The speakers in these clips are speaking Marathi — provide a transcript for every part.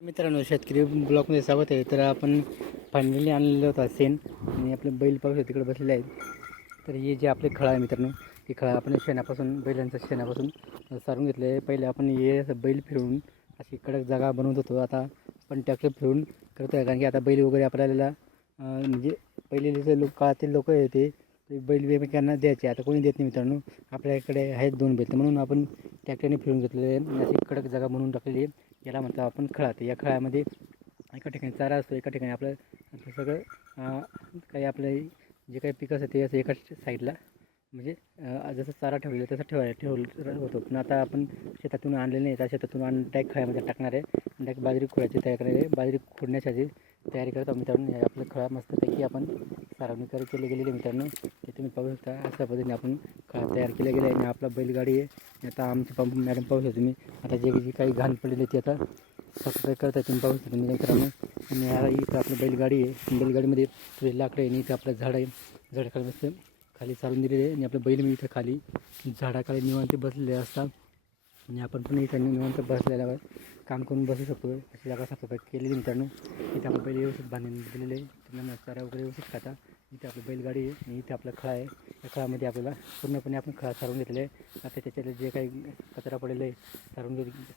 मित्रांनो, शेतकरी ब्लॉकमध्ये स्वागत आहे. तर आपण फायनली आणलेलं होता शेण आणि आपले बैल पाऊस तिकडे बसलेले आहेत. तर हे जे आपले खळा आहे मित्रांनो, हे खळा आपण शेणापासून बैलांच्या शेणापासून सारून घेतले आहे. पहिले आपण हे असं बैल फिरवून अशी कडक जागा बनवत होतो. आता आपण ट्रॅक्टर फिरून करतो आहे, कारण की आता बैल वगैरे आपल्याला म्हणजे पहिले जे काळातील लोक आहे ते बैल एकमेकांना द्यायचे. आता कोणी देत नाही मित्रांनो. आपल्याकडे आहेत 2 बैल, तर म्हणून आपण ट्रॅक्टरने फिरून घेतलेले आहे आणि अशी कडक जागा बनवून टाकलेली आहे. याला म्हणतो आपण खळा. तर या खळ्यामध्ये एका ठिकाणी चारा असतो, एका ठिकाणी आपलं सगळं काही आपलं जे काही पिकं असतं ते असं एका साईडला म्हणजे जसं चारा ठेवलेला तसं ठेवलं होतो. पण आता आपण शेतातून आणलेलं नाही, त्या शेतातून आणून डायरेक्ट खळ्यामध्ये टाकणार आहे. डायरेक्ट बाजरी खोडायची तयारी करायची आहे. बाजरी खोडण्यासाठी तयारी करत आहोत मित्रांनो. हे आपलं खळा मस्तपैकी आपण सारवणीकर केले गेलेले मित्रांनो. ते तुम्ही पाहू शकता. अशा पद्धतीने आपण खळा तयार केला गेला आहे आणि आपला बैलगाडी आहे. आता आमचे पंप मॅडम पाहू शकतो तुम्ही. आता जे काही घाण पडलेली ती आता साफसफाई करता तुम्ही पाहू शकता तुम्ही मित्रांनो. आणि याला इथं आपली बैलगाडी आहे. बैलगाडीमध्ये थोडी लाकडं आहे आणि इथं आपलं झाड आहे. झाडाखाली मस्त खाली चालून दिलेले आहे आणि आपलं बैल मी इथं खाली झाडाखाली निवांत बसलेले असतात आणि आपण पण इथं निवांत बसलेल्यावर काम करून बसू शकतो. अशी जागा साफसफाई केलेली मित्रांनो. इथे आपलं बैल व्यवस्थित बांधून दिलेले आहे. त्यांना चारा वगैरे व्यवस्थित खाता. इथे आपली बैलगाडी आहे आणि इथे आपला खळा आहे. त्या खळामध्ये आपल्याला पूर्णपणे आपण खळा सारवून घेतले आहे. आता त्याच्यात जे काही कचरा पडलेला आहे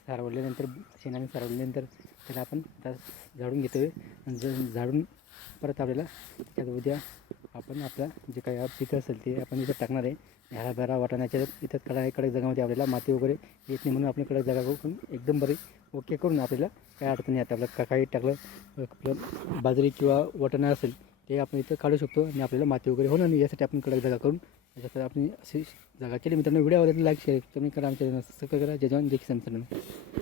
सारवल्यानंतर शेणाने सारवल्यानंतर त्याला आपण आता झाडून घेतो आहे. आणि झाडून परत आपल्याला त्याच्यात उद्या आपण आपलं जे काही पिकं असेल ते आपण इथं टाकणार आहे. ह्याला बरा वाटाण्याच्या इथं कडक जागामध्ये आपल्याला माती वगैरे येत नाही, म्हणून आपण कडक जागा करून एकदम बरी ओके करून आपल्याला काय अडचण नाही. आता आपलं काही टाकलं आपलं बाजरी किंवा वाटाणा असेल ते आपण इथं काढू शकतो आणि आपल्याला माती वगैरे होणार नाही. यासाठी आपण कडक जागा करून त्याच्यात आपण अशी जागा केली मित्रांनो. व्हिडिओ आवडला लाईक शेअर कमी करा, आमच्या सबस्क्राईब करा. जय जवान जय किसान मित्रांनो.